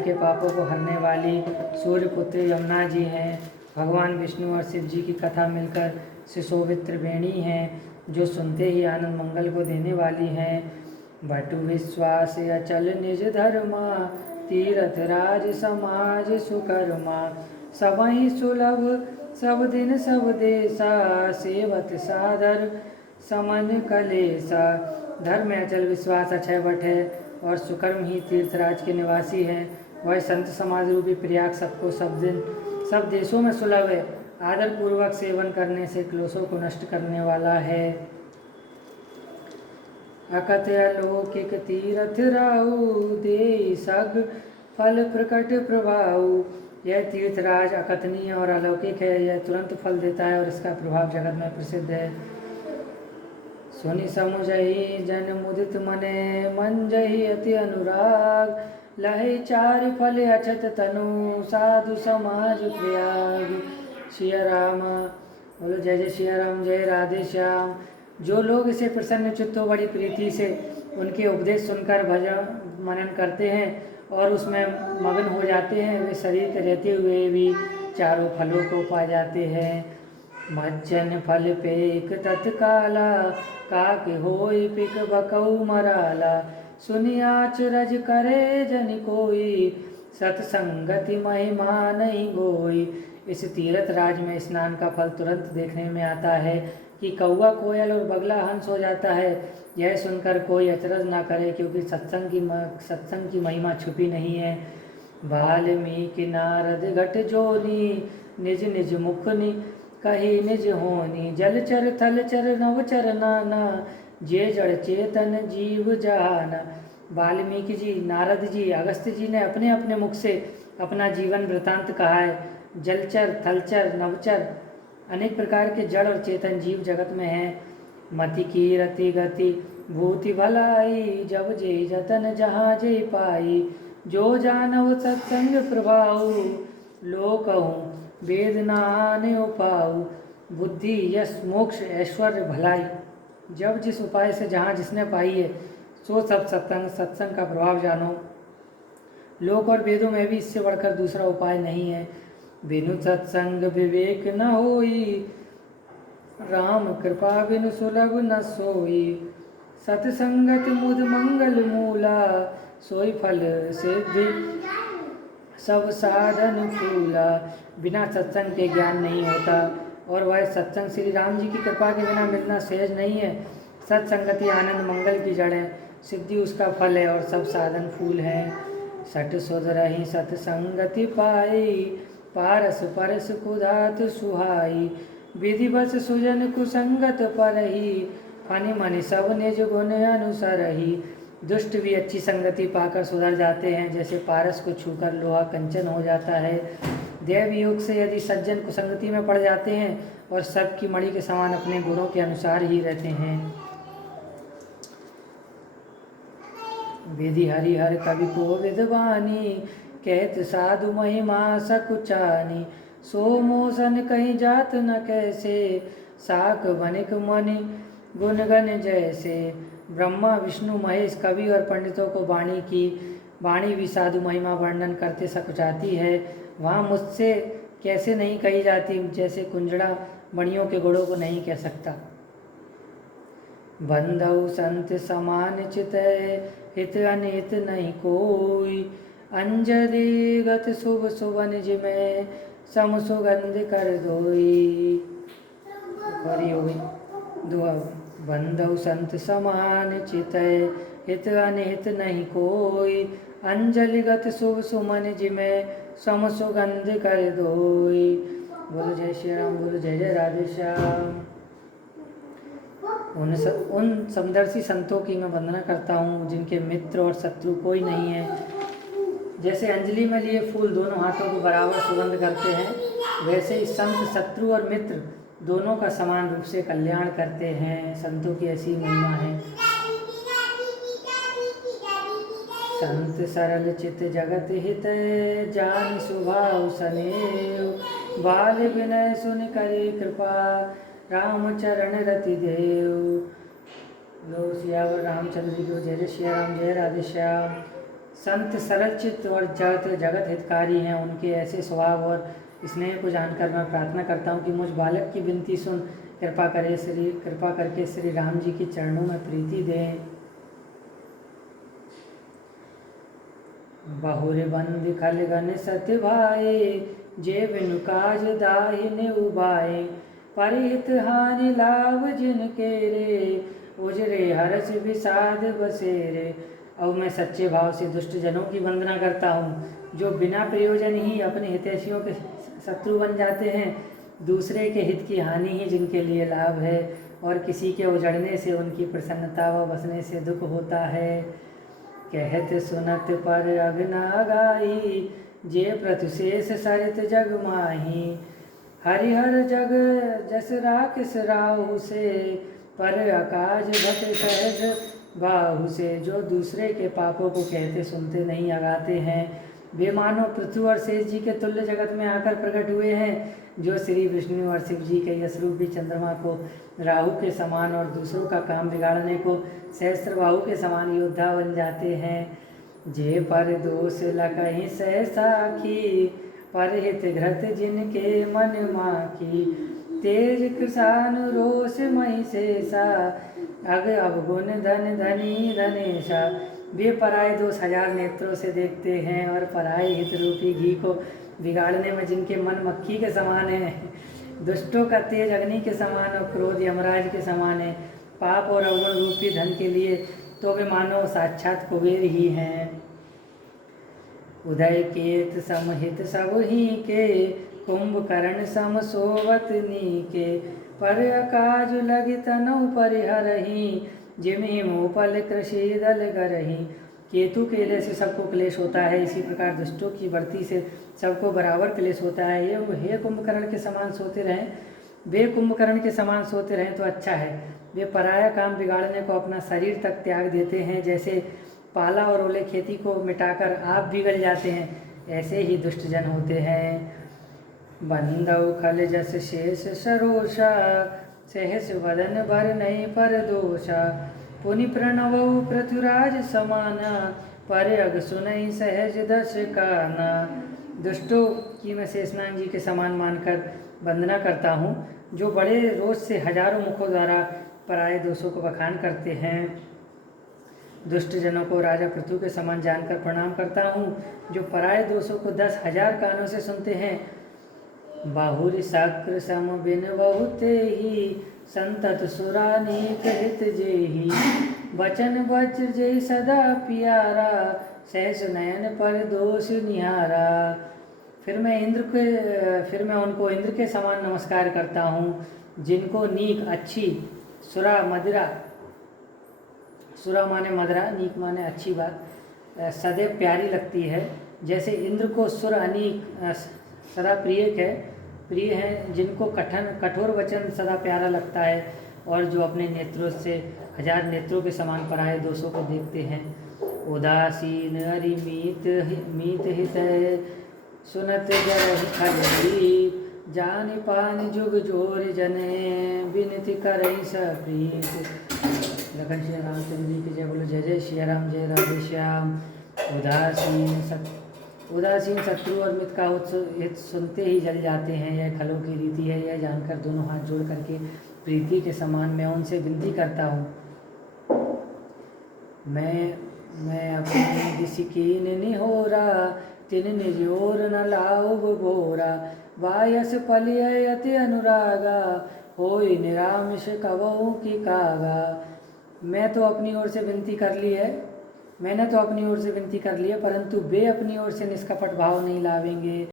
के पापों को हरने वाली सूर्यपुत्री यमुना जी हैं। भगवान विष्णु और शिव जी की कथा मिलकर सुशोभित त्रिवेणी हैं, जो सुनते ही आनंद मंगल को देने वाली हैं। बटु विश्वास अचल निज धर्मा, तीरथ राज समाज सुकर्मा। सबहि सुलभ सब दिन सब देशा, सेवत सादर समन कलेसा। धर्म में अचल विश्वास अक्षय वट है और सुकर्म ही तीर्थराज के निवासी हैं। वह संत समाज रूपी प्रयाग सबको सब देशों में सुलभ है। आदर पूर्वक सेवन करने से क्लेशों को नष्ट करने वाला है। अकथ अलौकिक तीर्थ राहु, दे सग फल प्रकट प्रभाव। यह तीर्थराज अकथनीय और अलौकिक है। यह तुरंत फल देता है और इसका प्रभाव जगत में प्रसिद्ध है। सुनि समुझहि जन मुदित मने, मंजहि अति अनुराग। लहे चारि फल अछत तनु, साधु समाज प्रयाग। सिया राम। बोलो जय जय सिया राम, जय राधे श्याम। जो लोग इसे प्रसन्न चित्तों बड़ी प्रीति से उनके उपदेश सुनकर भजन मनन करते हैं और उसमें मगन हो जाते हैं, वे शरीर के रहते हुए भी चारों फलों को पा जाते हैं। मज्जन फल पेक तत्काला, काक होई पिक बकऊ मराला। सुनियाच रज करे जन कोई, सत्संगति महिमा नहीं गोई। इस तीर्थ राज में स्नान का फल तुरंत देखने में आता है कि कौवा कोयल और बगला हंस हो जाता है। यह सुनकर कोई अचरज ना करे, क्योंकि सत्संग की महिमा छुपी नहीं है। वाल्मीकि नारद घट जोनी, निज निज मुखनि कही निज होनी। जलचर थलचर नवचर नाना, जे जड़ चेतन जीव जहाना। वाल्मीकि जी, नारद जी, अगस्त्य जी ने अपने अपने मुख से अपना जीवन वृतांत कहा है। जलचर थलचर नवचर अनेक प्रकार के जड़ और चेतन जीव जगत में हैं। मति की रति गति भूति भलाई, जब जे जतन जहाँ जे पाई। जो जानव सत्संग प्रभाऊ, लो कहूँ वेद नाने उपाऊ। बुद्धि यश मोक्ष ऐश्वर्य भलाई, जब जिस उपाय से जहाँ जिसने पाई है, सो सब सत्संग का प्रभाव जानो। लोक और वेदों में भी इससे बढ़कर दूसरा उपाय नहीं है। बिनु सत्संग विवेक न होई, राम कृपा बिनु सुलभ न सोई। सत्संगत मुद मंगल मूला, सोई फल सिद्धि सब साधन फूला। बिना सत्संग के ज्ञान नहीं होता और वह सत्संग श्री राम जी की कृपा के बिना मिलना सहज नहीं है। सत्संगति आनंद मंगल की जड़ है, सिद्धि उसका फल है और सब साधन फूल हैं। सट सुध रही सत्संगति पाई, पारस परस कुधात सुहाई। विधिवत सुजन कुसंगत परही, फनि मनि सब निज गुण अनुसरही। दुष्ट भी अच्छी संगति पाकर सुधर जाते हैं, जैसे पारस को छूकर लोहा कंचन हो जाता है। देव योग से यदि सज्जन कुसंगति में पड़ जाते हैं और सबकी मणि के समान अपने गुणों के अनुसार ही रहते हैं। विधि हरिहर कवि को विद्वानी, कहत साधु महिमा सकुचानी। सो मोसन कहीं जात न कैसे, साक वनिक मनि गुणगन जैसे। ब्रह्मा विष्णु महेश कवि और पंडितों को वाणी भी साधु महिमा वर्णन करते सकुचाती है। वहाँ मुझसे कैसे नहीं कही जाती, जैसे कुंजड़ा मणियों के गुणों को नहीं कह सकता। बंधु संत समान चित, हित अनित नहीं कोई। अंजलि गत शुभ सुवन जिमें, सम सुगंध कर दोई। दुआ। बंधु संत समान चित, हित अनित नहीं कोई। अंजलिगत शुभ सुमन जिमें, सम सुगंध कर दोई। बोलो जय श्री राम, बोलो जय जय राधे श्याम। उन समदर्शी संतों की मैं वंदना करता हूँ जिनके मित्र और शत्रु कोई नहीं है। जैसे अंजलि में लिए फूल दोनों हाथों को बराबर सुगंध करते हैं, वैसे ही संत शत्रु और मित्र दोनों का समान रूप से कल्याण करते हैं। संतों की ऐसी महिमा है। संत सरल चित जगत हित, जान स्वभाव सनेव। बाल विनय सुन करे कृपा, राम चरण रति देव। लो सियावर रामचंद्र जी को जय जय श्री राम, जय राधे श्याम। संत सरल चित्त और जगत हितकारी हैं, उनके ऐसे स्वभाव और स्नेह को जानकर मैं प्रार्थना करता हूँ कि मुझ बालक की विनती सुन कृपा करके श्री राम जी के चरणों में प्रीति दें। बहुर बंद खलगन सत्य भाए, जे बिनु काज दाहिने उबाए, परिहित हानि लाभ जिनके रे, उजरे हर्ष विषाद बसेरे। अब मैं सच्चे भाव से दुष्ट जनों की वंदना करता हूँ, जो बिना प्रयोजन ही अपने हितैषियों के शत्रु बन जाते हैं। दूसरे के हित की हानि ही जिनके लिए लाभ है, और किसी के उजड़ने से उनकी प्रसन्नता व बसने से दुख होता है। कहत सुनत पर अगना गाई, जे प्रतुशेष सरित जग माही। हरिहर जग जस राखिस राहु से, पर अकाज भट सहज बाहु से। जो दूसरे के पापों को कहते सुनते नहीं अगाते हैं, वे मानो पृथ्वी और शेष जी के तुल्य जगत में आकर प्रकट हुए हैं। जो श्री विष्णु और शिव जी के यशरूपी चंद्रमा को राहु के समान और दूसरों का काम बिगाड़ने को सहस्त्रबाहु के समान योद्धा बन जाते हैं। जे पर दोष लकहीं सह साखी, परहित घृत जिनके मन माखी। तेज कृषान रोष मही शेषा, अग अवगुण धन धनी धनेशा। वे पराये दोष 1000 नेत्रों से देखते हैं, और पराये हित रूपी घी को बिगाड़ने में जिनके मन मक्खी के समान है। दुष्टों का तेज अग्नि के समान और क्रोध यमराज के समान है। पाप और अवगुण रूपी धन के लिए तो वे मानो साक्षात कुबेर ही हैं। उदय केत समहित सब ही के, कुंभकर्ण सम सोवत नीके। पर अकाज लगी तनौ परिहरहि, जिमि मोपल कृषि दल गरहि। केतु केले से सबको क्लेश होता है, इसी प्रकार दुष्टों की बढ़ती से सबको बराबर क्लेश होता है। ये हे कुंभकर्ण के समान सोते रहें, वे कुंभकर्ण के समान सोते रहें तो अच्छा है। वे पराया काम बिगाड़ने को अपना शरीर तक त्याग देते हैं। जैसे पाला और ओले खेती को मिटाकर आप बिगड़ जाते हैं, ऐसे ही दुष्ट जन होते हैं। बंदौ खल जस शेष सरोषा, सहस वदन भर नहीं पर दोषा। पुनि प्रणवौ पृथुराज समाना, पर अग सुनई सहज दश काना। दुष्टों की मैं शेषनाग जी के समान मानकर वंदना करता हूँ, जो बड़े रोष से हजारों मुखों द्वारा पराये दोषों को बखान करते हैं। दुष्ट जनों को राजा पृथु के समान जानकर प्रणाम करता हूँ, जो पराये दोषों को 10,000 कानों से सुनते हैं। बाहुरी शक्र सम बिन बहुते ही, संतत सुरानीक हित जेहि। वचन वज्र जय सदा प्यारा, सहस नयन पर दोष निहारा। फिर मैं उनको इंद्र के समान नमस्कार करता हूँ, जिनको नीक अच्छी सुरा मदिरा, सुरा माने मदरा, नीक माने अच्छी बात, सदैव प्यारी लगती है। जैसे इंद्र को सुर अनीक सदा प्रिय है, जिनको कठोर वचन सदा प्यारा लगता है, और जो अपने नेत्रों से 1000 नेत्रों के समान पराये दोषों को देखते हैं। उदासीन अरि मीत हित, सुनत जरहि खलि। जान पान जुग जोर जने, विनति करहि सप्रीत। लखन श्री रामचंद्र जी की जय बोलो। जय जय श्री राम, जय राधे श्याम। उदासीन शत्रु और मित्र का हित सुनते ही जल जाते हैं, यह खलों की रीति है। यह जानकर दोनों हाथ जोड़ करके प्रीति के समान मैं उनसे विनती करता हूँ। मैं अपनी दिश कीन निहोरा, तिन निज ओर न लाओ बोरा। वायस पलिय अति अनुरागा, होई निरामिष कवऊ की कागा। मैंने तो अपनी ओर से विनती कर ली है, परंतु वे अपनी ओर से निष्कपट भाव नहीं लावेंगे।